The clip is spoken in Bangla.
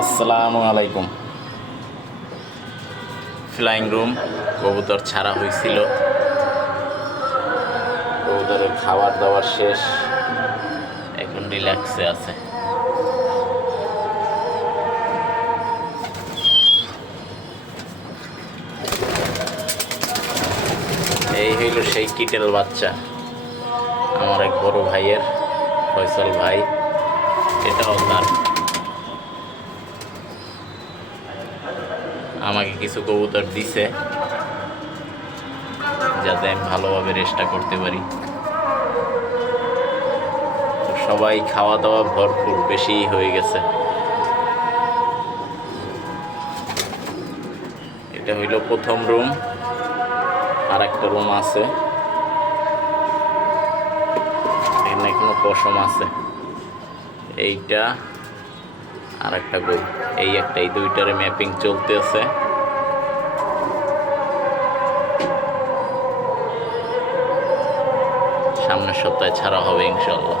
আসসালামু আলাইকুম। ফ্লাইং রুম কবুতর ছাড়া হয়েছিল, কবুতরের খাবার দাবার শেষ, এখন রিল্যাক্সে আছে। এই হইল সেই কিটেল বাচ্চা, আমার এক বড় ভাইয়ের, ফয়সাল ভাই। এটাও তার। আমাকে কিছু কবুতর দিছে যাতে আমি ভালোভাবে রেস্টটা করতে পারি। সবাই খাওয়া দাওয়া ভরপুর, বেশিই হয়ে গেছে। এটা হইল প্রথম রুম, আর একটা রুম আছে, এখানে এখনো পশম আছে। এইটা আর একটা রুম, এই একটা, এই দুইটারে ম্যাপিং চলতে আছে। সামনের সপ্তাহে ছাড়া হবে ইনশাল্লাহ।